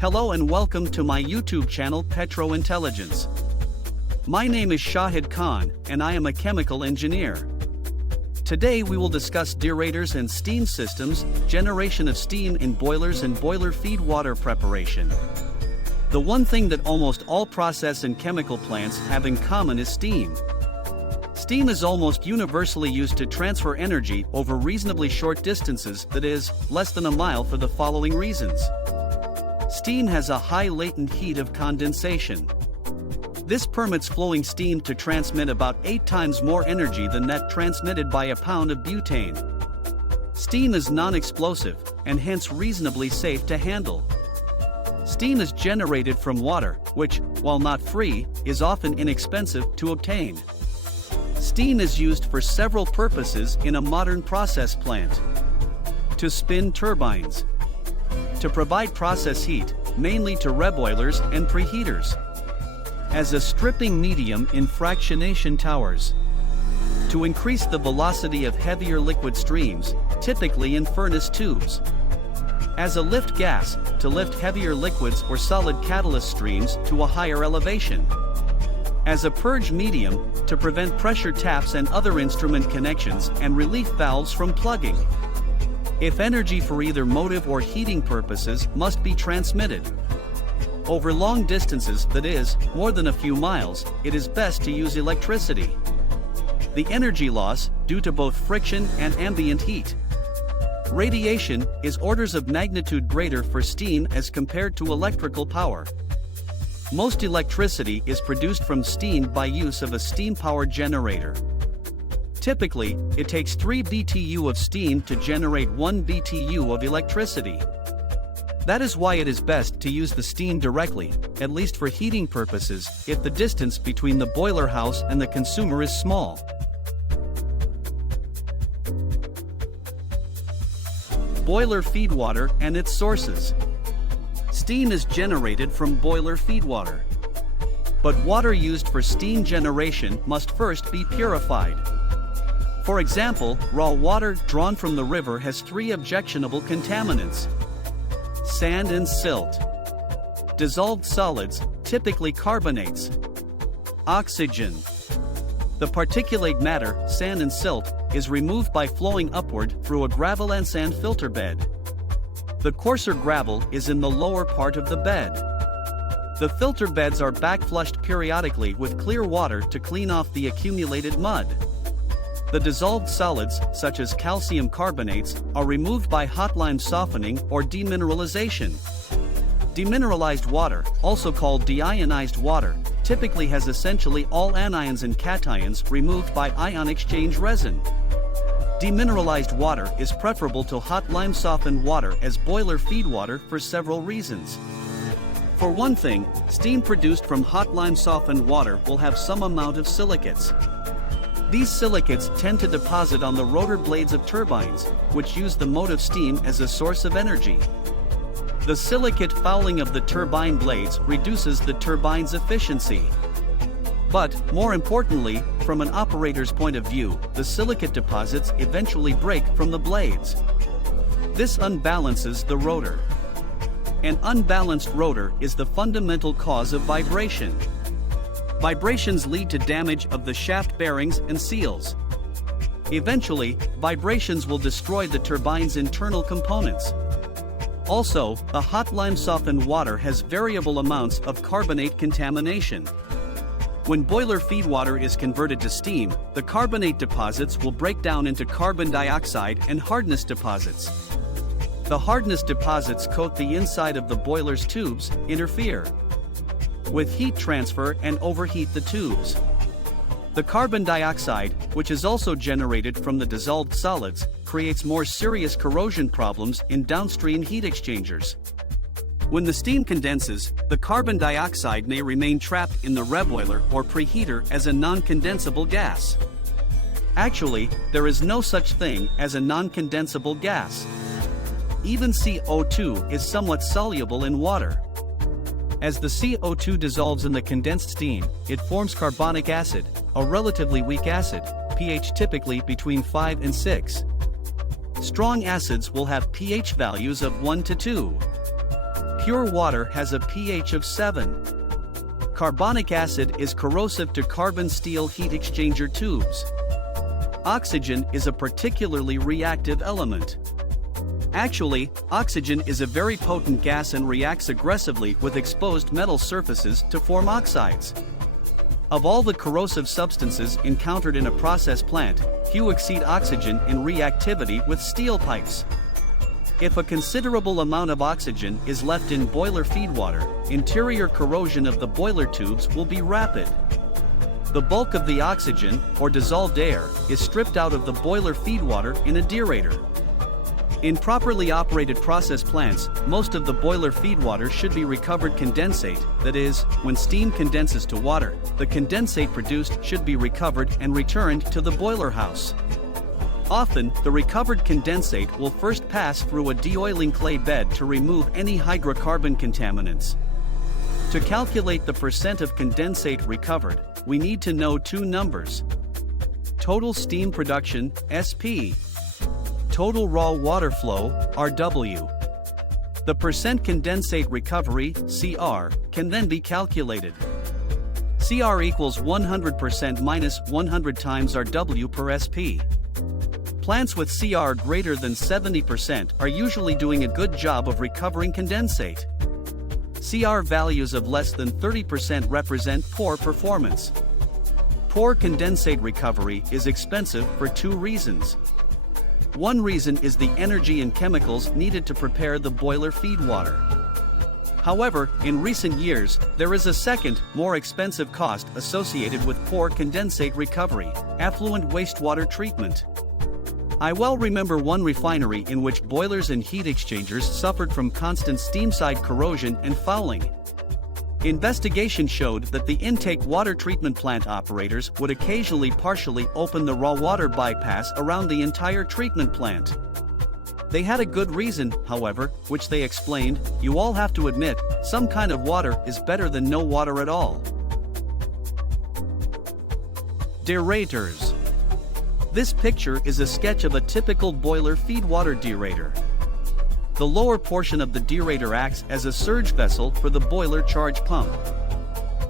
Hello and welcome to my YouTube channel Petro Intelligence. My name is Shahid Khan and I am a chemical engineer. Today we will discuss deaerators and steam systems, generation of steam in boilers and boiler feed water preparation. The one thing that almost all process and chemical plants have in common is steam. Steam is almost universally used to transfer energy over reasonably short distances, that is, less than a mile, for the following reasons. Steam has a high latent heat of condensation. This permits flowing steam to transmit about 8 times more energy than that transmitted by a pound of butane. Steam is non-explosive, and hence reasonably safe to handle. Steam is generated from water, which, while not free, is often inexpensive to obtain. Steam is used for several purposes in a modern process plant. To spin turbines. To provide process heat, mainly to reboilers and preheaters. As a stripping medium in fractionation towers. To increase the velocity of heavier liquid streams, typically in furnace tubes. As a lift gas, to lift heavier liquids or solid catalyst streams to a higher elevation. As a purge medium, to prevent pressure taps and other instrument connections and relief valves from plugging. If energy for either motive or heating purposes must be transmitted over long distances, that is, more than a few miles, it is best to use electricity. The energy loss, due to both friction and ambient heat. Radiation is orders of magnitude greater for steam as compared to electrical power. Most electricity is produced from steam by use of a steam-powered generator. Typically, it takes 3 BTU of steam to generate 1 BTU of electricity. That is why it is best to use the steam directly, at least for heating purposes, if the distance between the boiler house and the consumer is small. Boiler feed water and its sources. Steam is generated from boiler feed water. But water used for steam generation must first be purified. For example, raw water drawn from the river has 3 objectionable contaminants: sand and silt, dissolved solids, typically carbonates, oxygen. The particulate matter, sand and silt, is removed by flowing upward through a gravel and sand filter bed. The coarser gravel is in the lower part of the bed. The filter beds are backflushed periodically with clear water to clean off the accumulated mud. The dissolved solids, such as calcium carbonates, are removed by hot lime softening or demineralization. Demineralized water, also called deionized water, typically has essentially all anions and cations removed by ion exchange resin. Demineralized water is preferable to hot lime softened water as boiler feed water for several reasons. For one thing, steam produced from hot lime softened water will have some amount of silicates. These silicates tend to deposit on the rotor blades of turbines, which use the motive steam as a source of energy. The silicate fouling of the turbine blades reduces the turbine's efficiency. But, more importantly, from an operator's point of view, the silicate deposits eventually break from the blades. This unbalances the rotor. An unbalanced rotor is the fundamental cause of vibration. Vibrations lead to damage of the shaft bearings and seals. Eventually, vibrations will destroy the turbine's internal components. Also, the hot lime softened water has variable amounts of carbonate contamination. When boiler feed water is converted to steam, the carbonate deposits will break down into carbon dioxide and hardness deposits. The hardness deposits coat the inside of the boiler's tubes, interfere with heat transfer and overheat the tubes. The carbon dioxide, which is also generated from the dissolved solids, creates more serious corrosion problems in downstream heat exchangers. When the steam condenses, the carbon dioxide may remain trapped in the reboiler or preheater as a non-condensable gas. Actually, there is no such thing as a non-condensable gas. Even CO2 is somewhat soluble in water. As the CO2 dissolves in the condensed steam, it forms carbonic acid, a relatively weak acid, pH typically between 5 and 6. Strong acids will have pH values of 1 to 2. Pure water has a pH of 7. Carbonic acid is corrosive to carbon steel heat exchanger tubes. Oxygen is a particularly reactive element. Actually, oxygen is a very potent gas and reacts aggressively with exposed metal surfaces to form oxides. Of all the corrosive substances encountered in a process plant, few exceed oxygen in reactivity with steel pipes. If a considerable amount of oxygen is left in boiler feed water, interior corrosion of the boiler tubes will be rapid. The bulk of the oxygen, or dissolved air, is stripped out of the boiler feed water in a deaerator. In properly operated process plants, most of the boiler feed water should be recovered condensate, that is, when steam condenses to water, the condensate produced should be recovered and returned to the boiler house. Often, the recovered condensate will first pass through a deoiling clay bed to remove any hydrocarbon contaminants. To calculate the percent of condensate recovered, we need to know two numbers: total steam production, SP, total raw water flow, RW. The percent condensate recovery, CR, can then be calculated. CR equals 100% minus 100 times RW per SP. Plants with CR greater than 70% are usually doing a good job of recovering condensate. CR values of less than 30% represent poor performance. Poor condensate recovery is expensive for two reasons. One reason is the energy and chemicals needed to prepare the boiler feed water. However, in recent years, there is a second, more expensive cost associated with poor condensate recovery: effluent wastewater treatment. I well remember one refinery in which boilers and heat exchangers suffered from constant steam-side corrosion and fouling. Investigation showed that the intake water treatment plant operators would occasionally partially open the raw water bypass around the entire treatment plant. They had a good reason, however, which they explained: "You all have to admit, some kind of water is better than no water at all." Deaerators. This picture is a sketch of a typical boiler feed water deaerator. The lower portion of the deaerator acts as a surge vessel for the boiler charge pump.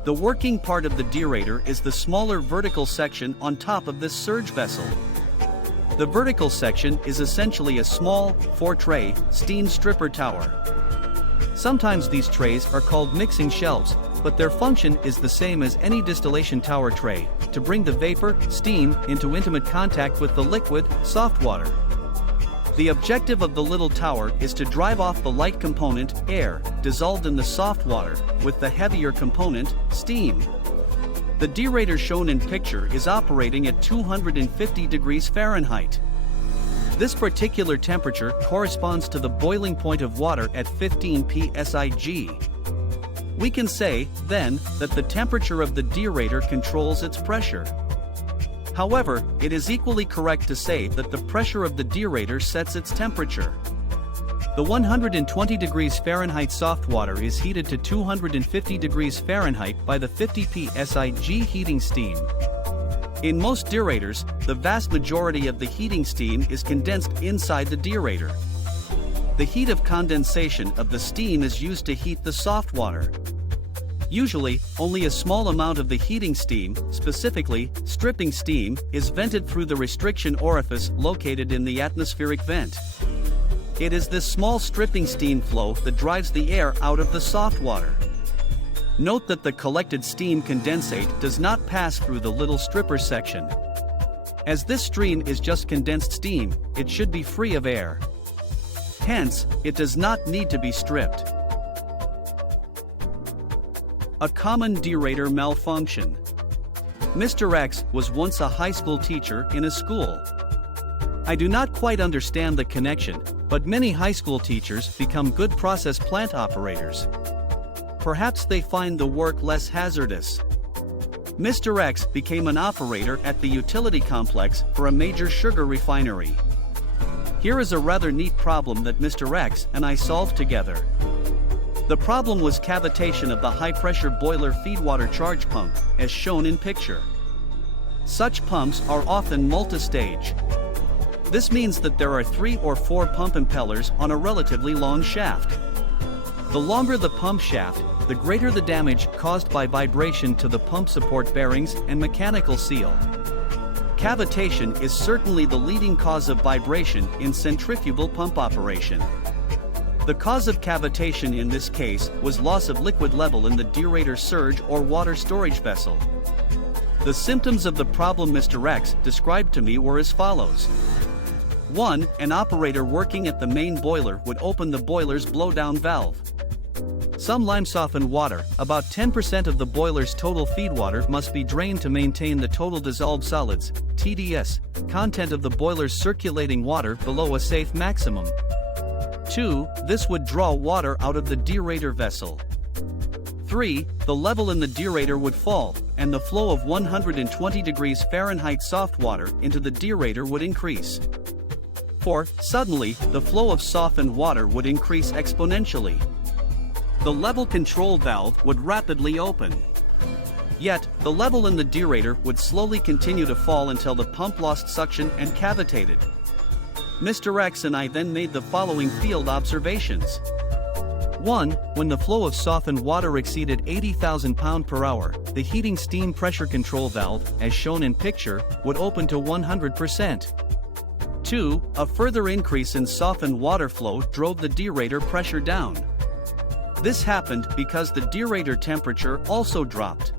The working part of the deaerator is the smaller vertical section on top of this surge vessel. The vertical section is essentially a small, 4-tray, steam stripper tower. Sometimes these trays are called mixing shelves, but their function is the same as any distillation tower tray, to bring the vapor, steam, into intimate contact with the liquid, soft water. The objective of the little tower is to drive off the light component, air, dissolved in the soft water, with the heavier component, steam. The deaerator shown in picture is operating at 250 degrees Fahrenheit. This particular temperature corresponds to the boiling point of water at 15 psig. We can say, then, that the temperature of the deaerator controls its pressure. However, it is equally correct to say that the pressure of the deaerator sets its temperature. The 120 degrees Fahrenheit soft water is heated to 250 degrees Fahrenheit by the 50 psig heating steam. In most deaerators, the vast majority of the heating steam is condensed inside the deaerator. The heat of condensation of the steam is used to heat the soft water. Usually, only a small amount of the heating steam, specifically, stripping steam, is vented through the restriction orifice located in the atmospheric vent. It is this small stripping steam flow that drives the air out of the soft water. Note that the collected steam condensate does not pass through the little stripper section. As this stream is just condensed steam, it should be free of air. Hence, it does not need to be stripped. A common deaerator malfunction. Mr. X was once a high school teacher in a school. I do not quite understand the connection, but many high school teachers become good process plant operators. Perhaps they find the work less hazardous. Mr. X became an operator at the utility complex for a major sugar refinery. Here is a rather neat problem that Mr. X and I solved together. The problem was cavitation of the high-pressure boiler feed water charge pump, as shown in picture. Such pumps are often multi-stage. This means that there are 3 or 4 pump impellers on a relatively long shaft. The longer the pump shaft, the greater the damage caused by vibration to the pump support bearings and mechanical seal. Cavitation is certainly the leading cause of vibration in centrifugal pump operation. The cause of cavitation in this case was loss of liquid level in the Deaerator surge or water storage vessel. The symptoms of the problem Mr. X described to me were as follows. 1. An operator working at the main boiler would open the boiler's blowdown valve. Some lime-softened water, about 10% of the boiler's total feed water, must be drained to maintain the total dissolved solids, TDS, content of the boiler's circulating water below a safe maximum. 2. This would draw water out of the deaerator vessel. 3. The level in the deaerator would fall, and the flow of 120 degrees Fahrenheit soft water into the deaerator would increase. 4. Suddenly, the flow of softened water would increase exponentially. The level control valve would rapidly open. Yet, the level in the deaerator would slowly continue to fall until the pump lost suction and cavitated. Mr. X and I then made the following field observations. 1. When the flow of softened water exceeded 80,000 pound/hour, the heating steam pressure control valve, as shown in picture, would open to 100%. 2. A further increase in softened water flow drove the deaerator pressure down. This happened because the deaerator temperature also dropped.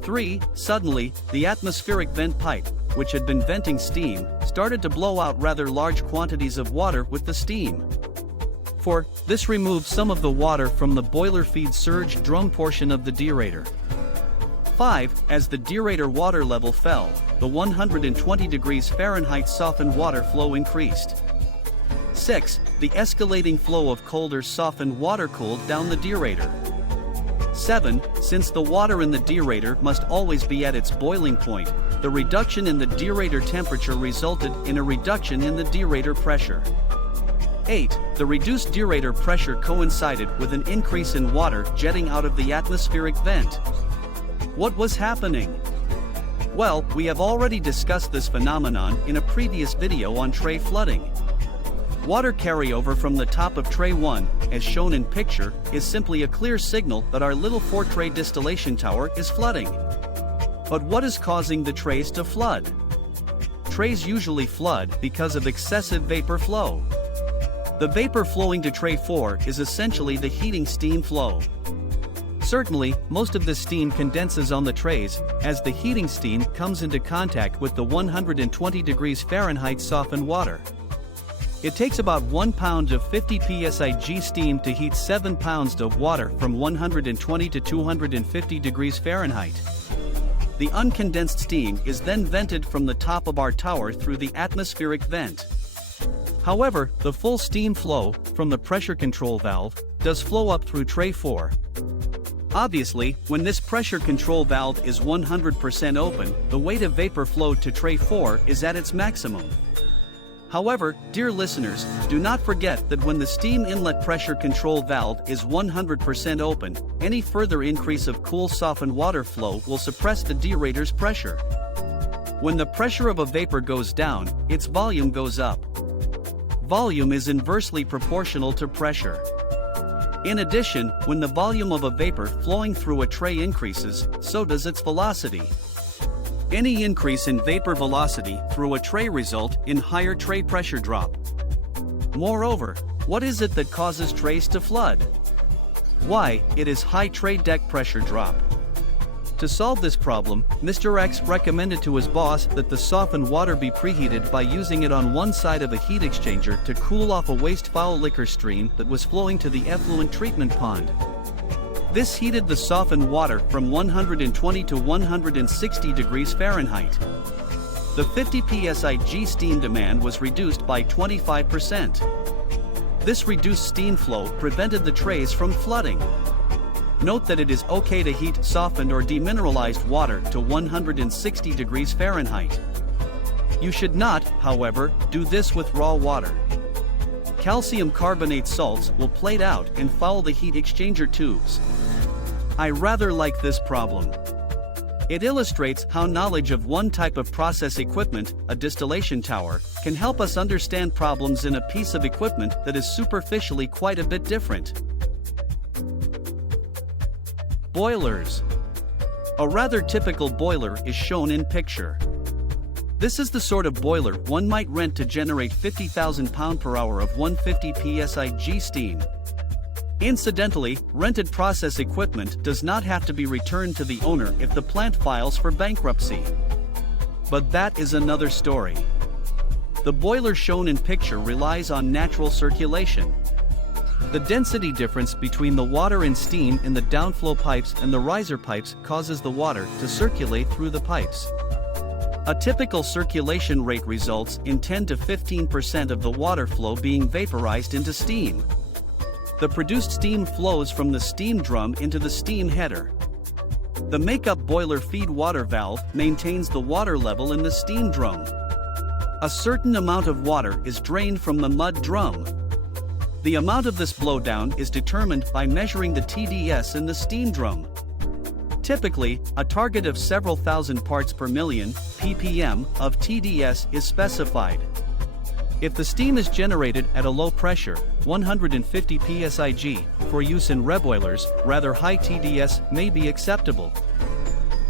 3. Suddenly, the atmospheric vent pipe, which had been venting steam, started to blow out rather large quantities of water with the steam. 4. This removed some of the water from the boiler feed surge drum portion of the deaerator. 5. As the deaerator water level fell, the 120 degrees Fahrenheit softened water flow increased. 6. The escalating flow of colder softened water cooled down the deaerator. 7. Since the water in the deaerator must always be at its boiling point, the reduction in the deaerator temperature resulted in a reduction in the deaerator pressure. 8. The reduced deaerator pressure coincided with an increase in water jetting out of the atmospheric vent. What was happening? Well, we have already discussed this phenomenon in a previous video on tray flooding. Water carryover from the top of tray 1, as shown in picture, is simply a clear signal that our little 4-tray distillation tower is flooding. But what is causing the trays to flood? Trays usually flood because of excessive vapor flow. The vapor flowing to tray 4 is essentially the heating steam flow. Certainly, most of the steam condenses on the trays, as the heating steam comes into contact with the 120 degrees Fahrenheit softened water. It takes about 1 pound of 50 psig steam to heat 7 pounds of water from 120 to 250 degrees Fahrenheit. The uncondensed steam is then vented from the top of our tower through the atmospheric vent. However, the full steam flow, from the pressure control valve, does flow up through tray 4. Obviously, when this pressure control valve is 100% open, the weight of vapor flow to tray 4 is at its maximum. However, dear listeners, do not forget that when the steam inlet pressure control valve is 100% open, any further increase of cool softened water flow will suppress the deaerator's pressure. When the pressure of a vapor goes down, its volume goes up. Volume is inversely proportional to pressure. In addition, when the volume of a vapor flowing through a tray increases, so does its velocity. Any increase in vapor velocity through a tray result in higher tray pressure drop. Moreover, what is it that causes trays to flood? Why, it is high tray deck pressure drop. To solve this problem, Mr. X recommended to his boss that the softened water be preheated by using it on one side of a heat exchanger to cool off a waste foul liquor stream that was flowing to the effluent treatment pond. This heated the softened water from 120 to 160 degrees Fahrenheit. The 50 psig steam demand was reduced by 25%. This reduced steam flow prevented the trays from flooding. Note that it is okay to heat softened or demineralized water to 160 degrees Fahrenheit. You should not, however, do this with raw water. Calcium carbonate salts will plate out and foul the heat exchanger tubes. I rather like this problem. It illustrates how knowledge of one type of process equipment, a distillation tower, can help us understand problems in a piece of equipment that is superficially quite a bit different. Boilers. A rather typical boiler is shown in picture. This is the sort of boiler one might rent to generate 50,000 pound/hour of 150 psig steam. Incidentally, rented process equipment does not have to be returned to the owner if the plant files for bankruptcy. But that is another story. The boiler shown in picture relies on natural circulation. The density difference between the water and steam in the downflow pipes and the riser pipes causes the water to circulate through the pipes. A typical circulation rate results in 10 to 15% of the water flow being vaporized into steam. The produced steam flows from the steam drum into the steam header. The makeup boiler feed water valve maintains the water level in the steam drum. A certain amount of water is drained from the mud drum. The amount of this blowdown is determined by measuring the TDS in the steam drum. Typically, a target of several thousand parts per million, ppm, of TDS is specified. If the steam is generated at a low pressure, 150 psig, for use in reboilers, rather high TDS may be acceptable.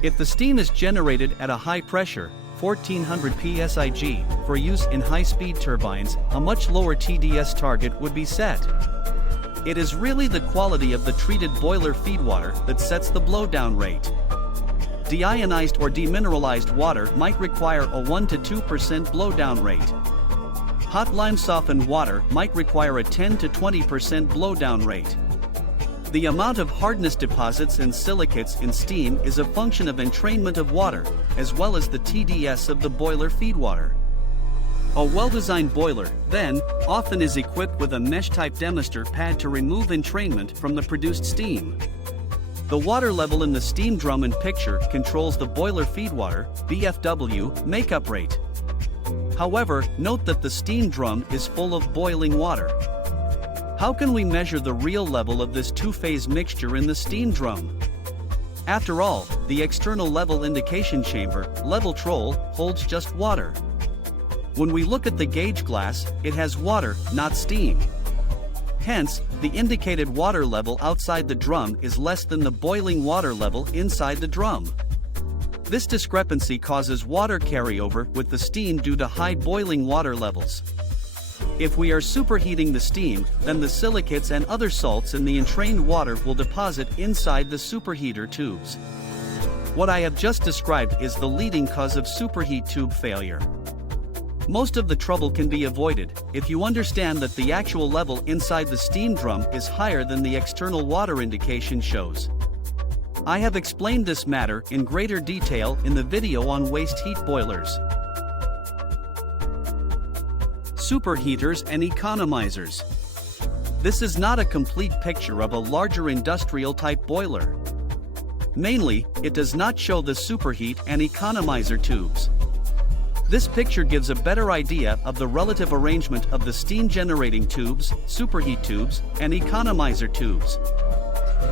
If the steam is generated at a high pressure, 1400 psig, for use in high-speed turbines, a much lower TDS target would be set. It is really the quality of the treated boiler feedwater that sets the blowdown rate. Deionized or demineralized water might require a 1 to 2% blowdown rate. Hot lime softened water might require a 10 to 20% blowdown rate. The amount of hardness deposits and silicates in steam is a function of entrainment of water, as well as the TDS of the boiler feedwater. A well-designed boiler, then, often is equipped with a mesh-type demister pad to remove entrainment from the produced steam. The water level in the steam drum in picture controls the boiler feedwater, BFW, makeup rate. However, note that the steam drum is full of boiling water. How can we measure the real level of this two-phase mixture in the steam drum? After all, the external level indication chamber, level troll, holds just water. When we look at the gauge glass, it has water, not steam. Hence, the indicated water level outside the drum is less than the boiling water level inside the drum. This discrepancy causes water carryover with the steam due to high boiling water levels. If we are superheating the steam, then the silicates and other salts in the entrained water will deposit inside the superheater tubes. What I have just described is the leading cause of superheat tube failure. Most of the trouble can be avoided if you understand that the actual level inside the steam drum is higher than the external water indication shows. I have explained this matter in greater detail in the video on waste heat boilers. Superheaters and economizers. This is not a complete picture of a larger industrial-type boiler. Mainly, it does not show the superheat and economizer tubes. This picture gives a better idea of the relative arrangement of the steam-generating tubes, superheat tubes, and economizer tubes.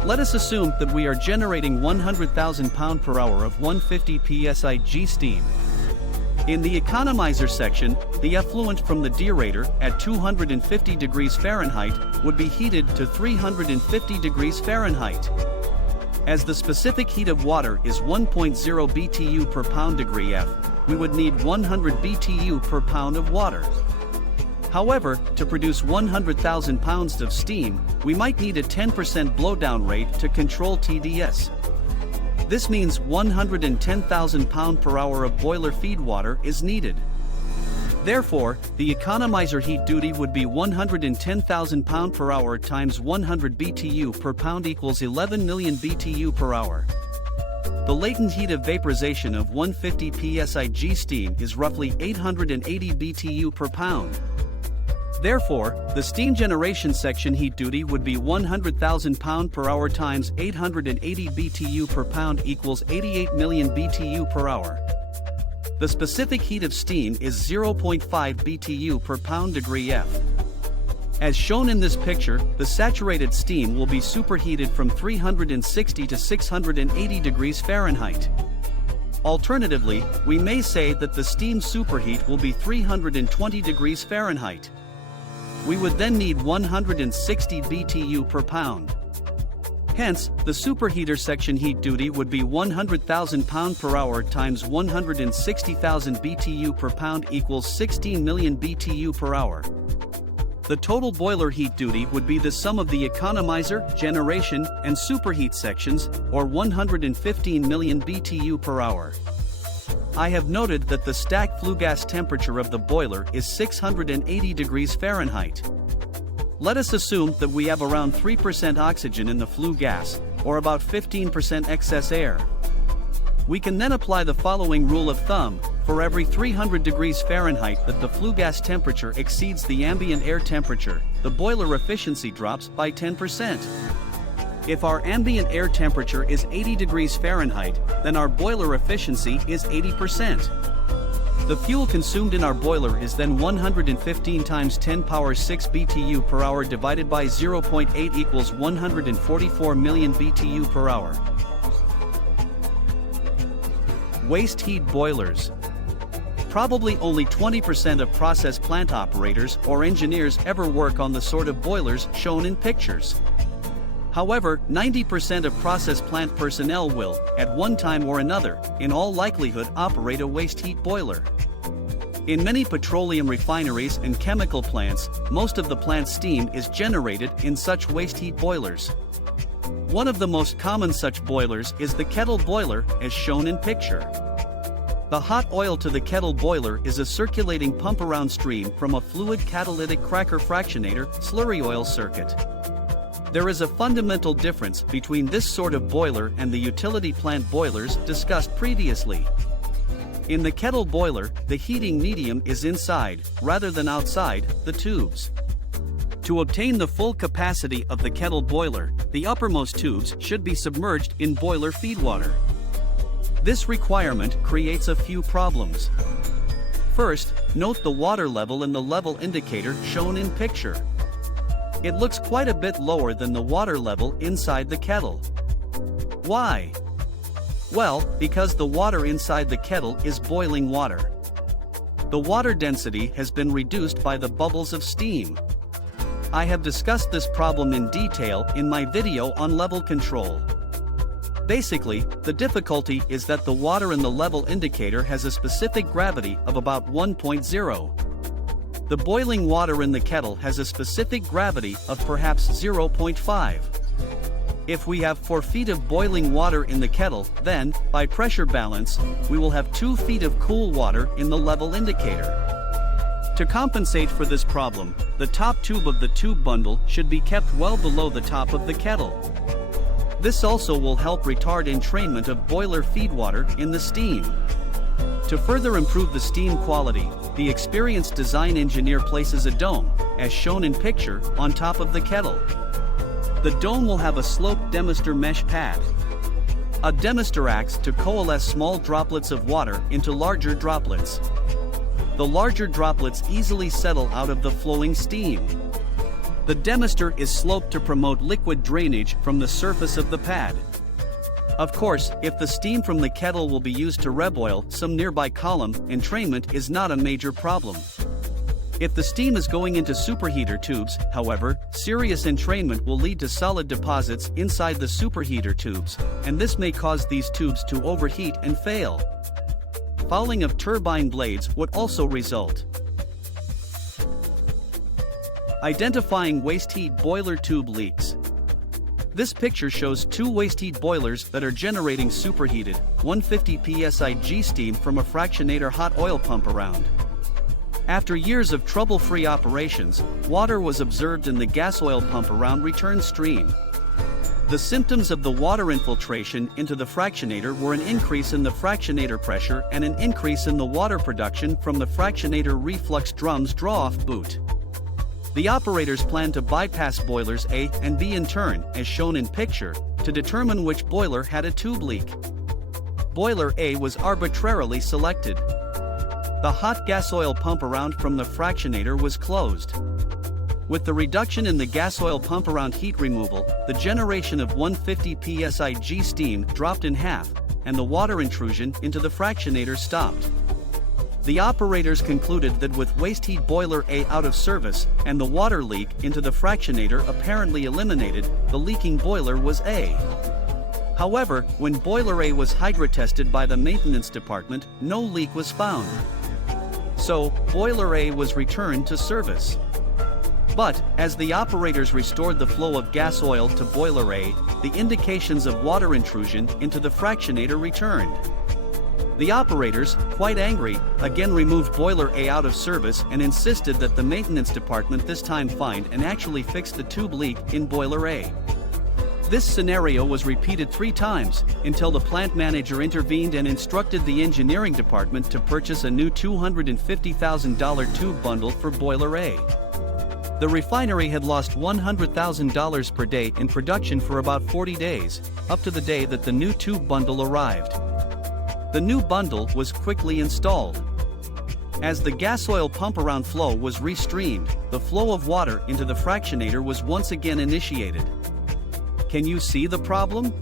Let us assume that we are generating 100,000 pound/hour of 150 psig steam. In the economizer section, the effluent from the deaerator at 250 degrees Fahrenheit would be heated to 350 degrees Fahrenheit. As the specific heat of water is 1.0 BTU per pound degree F, we would need 100 BTU per pound of water. However, to produce 100,000 pounds of steam, we might need a 10% blowdown rate to control TDS. This means 110,000 pound/hour of boiler feed water is needed. Therefore, the economizer heat duty would be 110,000 pound/hour times 100 BTU per pound equals 11 million BTU per hour. The latent heat of vaporization of 150 psig steam is roughly 880 BTU per pound. Therefore, the steam generation section heat duty would be 100,000 pound/hour times 880 BTU per pound equals 88 million BTU per hour. The specific heat of steam is 0.5 BTU per pound degree F. As shown in this picture, the saturated steam will be superheated from 360 to 680 degrees Fahrenheit. Alternatively, we may say that the steam superheat will be 320 degrees Fahrenheit. We would then need 160 BTU per pound. Hence, the superheater section heat duty would be 100,000 pound/hour times 160,000 BTU per pound equals 16 million BTU per hour. The total boiler heat duty would be the sum of the economizer, generation, and superheat sections, or 115 million BTU per hour. I have noted that the stack flue gas temperature of the boiler is 680 degrees Fahrenheit. Let us assume that we have around 3% oxygen in the flue gas, or about 15% excess air. We can then apply the following rule of thumb: for every 300 degrees Fahrenheit that the flue gas temperature exceeds the ambient air temperature, the boiler efficiency drops by 10%. If our ambient air temperature is 80 degrees Fahrenheit, then our boiler efficiency is 80%. The fuel consumed in our boiler is then 115 times 10 power 6 BTU per hour divided by 0.8 equals 144 million BTU per hour. Waste heat boilers. Probably only 20% of process plant operators or engineers ever work on the sort of boilers shown in pictures. However, 90% of process plant personnel will, at one time or another, in all likelihood operate a waste heat boiler. In many petroleum refineries and chemical plants, most of the plant's steam is generated in such waste heat boilers. One of the most common such boilers is the kettle boiler, as shown in picture. The hot oil to the kettle boiler is a circulating pump-around stream from a fluid catalytic cracker fractionator slurry oil circuit. There is a fundamental difference between this sort of boiler and the utility plant boilers discussed previously. In the kettle boiler, the heating medium is inside, rather than outside, the tubes. To obtain the full capacity of the kettle boiler, the uppermost tubes should be submerged in boiler feedwater. This requirement creates a few problems. First, note the water level in the level indicator shown in picture. It looks quite a bit lower than the water level inside the kettle. Why? Well, because the water inside the kettle is boiling water. The water density has been reduced by the bubbles of steam. I have discussed this problem in detail in my video on level control. Basically, the difficulty is that the water in the level indicator has a specific gravity of about 1.0. The boiling water in the kettle has a specific gravity of perhaps 0.5. If we have 4 feet of boiling water in the kettle, then, by pressure balance, we will have 2 feet of cool water in the level indicator. To compensate for this problem, the top tube of the tube bundle should be kept well below the top of the kettle. This also will help retard entrainment of boiler feedwater in the steam. To further improve the steam quality, the experienced design engineer places a dome, as shown in picture, on top of the kettle. The dome will have a sloped demister mesh pad. A demister acts to coalesce small droplets of water into larger droplets. The larger droplets easily settle out of the flowing steam. The demister is sloped to promote liquid drainage from the surface of the pad. Of course, if the steam from the kettle will be used to reboil some nearby column, entrainment is not a major problem. If the steam is going into superheater tubes, however, serious entrainment will lead to solid deposits inside the superheater tubes, and this may cause these tubes to overheat and fail. Fouling of turbine blades would also result. Identifying waste heat boiler tube leaks. This picture shows 2 waste heat boilers that are generating superheated, 150 psi steam from a fractionator hot oil pump around. After years of trouble-free operations, water was observed in the gas oil pump around return stream. The symptoms of the water infiltration into the fractionator were an increase in the fractionator pressure and an increase in the water production from the fractionator reflux drum's draw-off boot. The operators planned to bypass boilers A and B in turn, as shown in picture, to determine which boiler had a tube leak. Boiler A was arbitrarily selected. The hot gas oil pump around from the fractionator was closed. With the reduction in the gas oil pump around heat removal, the generation of 150 psi steam dropped in half, and the water intrusion into the fractionator stopped. The operators concluded that with waste heat boiler A out of service and the water leak into the fractionator apparently eliminated, the leaking boiler was A. However, when boiler A was hydrotested by the maintenance department, no leak was found. So, boiler A was returned to service. But, as the operators restored the flow of gas oil to boiler A, the indications of water intrusion into the fractionator returned. The operators, quite angry, again removed boiler A out of service and insisted that the maintenance department this time find and actually fix the tube leak in boiler A. This scenario was repeated 3 times, until the plant manager intervened and instructed the engineering department to purchase a new $250,000 tube bundle for boiler A. The refinery had lost $100,000 per day in production for about 40 days, up to the day that the new tube bundle arrived. The new bundle was quickly installed. As the gas oil pump around flow was restreamed, the flow of water into the fractionator was once again initiated. Can you see the problem?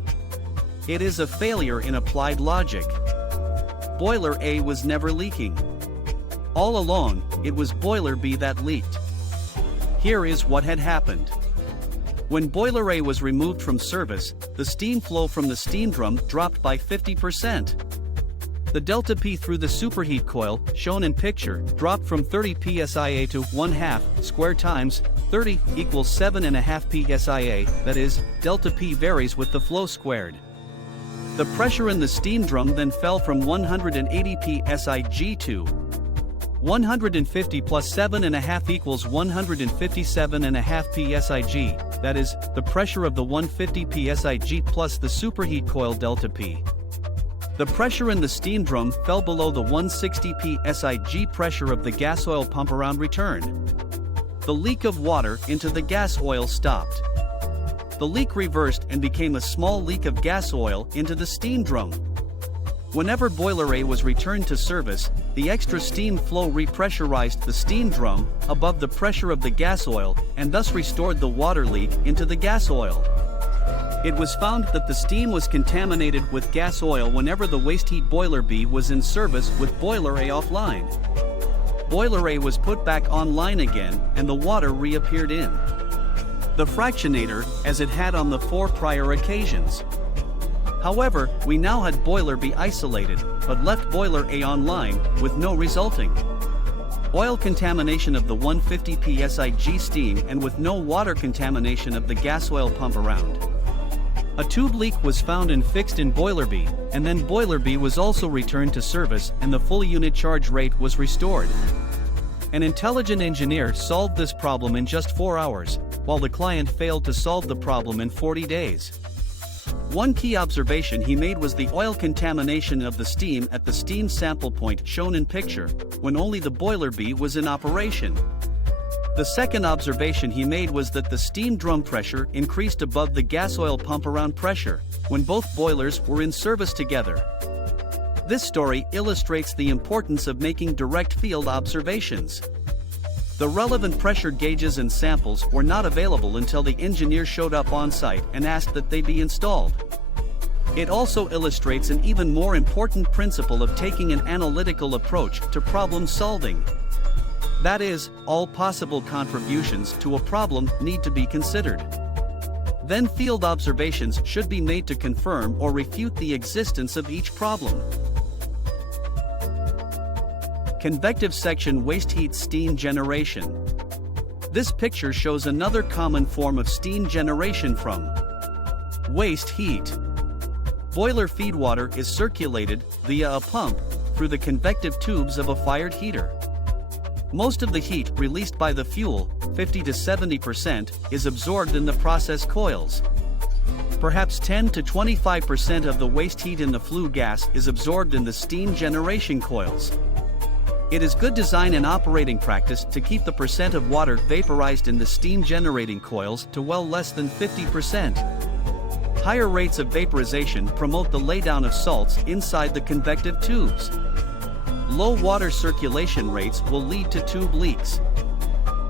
It is a failure in applied logic. Boiler A was never leaking. All along, it was boiler B that leaked. Here is what had happened. When boiler A was removed from service, the steam flow from the steam drum dropped by 50%. The delta P through the superheat coil, shown in picture, dropped from 30 psia to 1/2 square times 30 equals 7.5 psia, that is, delta P varies with the flow squared. The pressure in the steam drum then fell from 180 psig to 150 plus 7.5 equals 157.5 psig, that is, the pressure of the 150 psig plus the superheat coil delta P. The pressure in the steam drum fell below the 160 psig pressure of the gas oil pump around return. The leak of water into the gas oil stopped. The leak reversed and became a small leak of gas oil into the steam drum. Whenever boiler A was returned to service, the extra steam flow repressurized the steam drum above the pressure of the gas oil and thus restored the water leak into the gas oil. It was found that the steam was contaminated with gas oil whenever the waste heat boiler B was in service with boiler A offline. Boiler A was put back online again and the water reappeared in the fractionator as it had on the 4 prior occasions. However, we now had boiler B isolated, but left boiler A online with no resulting oil contamination of the 150 psig steam and with no water contamination of the gas oil pump around. A tube leak was found and fixed in boiler B, and then boiler B was also returned to service and the full unit charge rate was restored. An intelligent engineer solved this problem in just 4 hours, while the client failed to solve the problem in 40 days. One key observation he made was the oil contamination of the steam at the steam sample point shown in picture, when only the boiler B was in operation. The second observation he made was that the steam drum pressure increased above the gas oil pump around pressure, when both boilers were in service together. This story illustrates the importance of making direct field observations. The relevant pressure gauges and samples were not available until the engineer showed up on site and asked that they be installed. It also illustrates an even more important principle of taking an analytical approach to problem solving. That is, all possible contributions to a problem need to be considered. Then field observations should be made to confirm or refute the existence of each problem. Convective section waste heat steam generation. This picture shows another common form of steam generation from waste heat. Boiler feedwater is circulated via a pump through the convective tubes of a fired heater. Most of the heat released by the fuel, 50 to 70%, is absorbed in the process coils. Perhaps 10 to 25% of the waste heat in the flue gas is absorbed in the steam generation coils. It is good design and operating practice to keep the percent of water vaporized in the steam generating coils to well less than 50%. Higher rates of vaporization promote the laydown of salts inside the convective tubes. Low water circulation rates will lead to tube leaks.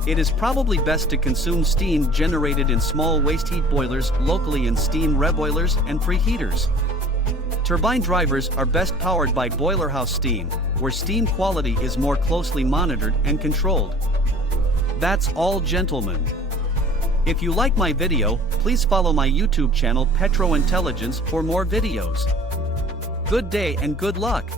It is probably best to consume steam generated in small waste heat boilers locally in steam reboilers and preheaters. Turbine drivers are best powered by boiler house steam, where steam quality is more closely monitored and controlled. That's all, gentlemen. If you like my video, please follow my YouTube channel Petro Intelligence for more videos. Good day and good luck.